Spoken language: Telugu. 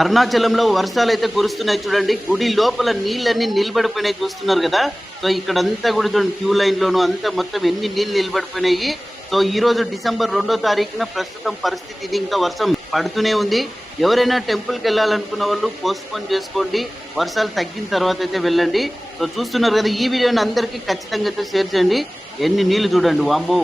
అరుణాచలంలో వర్షాలు అయితే కురుస్తున్నాయి చూడండి. గుడి లోపల నీళ్ళన్నీ నిలబడిపోయినాయి చూస్తున్నారు కదా. సో ఇక్కడంతా కూడా చూడండి, క్యూ లైన్ లోను అంతా మొత్తం ఎన్ని నీళ్ళు నిలబడిపోయినాయి. సో ఈ రోజు డిసెంబర్ 2వ తారీఖున ప్రస్తుతం పరిస్థితి ఇది. ఇంకా వర్షం పడుతూనే ఉంది. ఎవరైనా టెంపుల్కి వెళ్ళాలనుకున్న వాళ్ళు పోస్ట్ పోన్ చేసుకోండి. వర్షాలు తగ్గిన తర్వాత అయితే వెళ్ళండి. సో చూస్తున్నారు కదా, ఈ వీడియోని అందరికీ ఖచ్చితంగా అయితే షేర్ చేయండి. ఎన్ని నీళ్లు చూడండి, వామ్మో.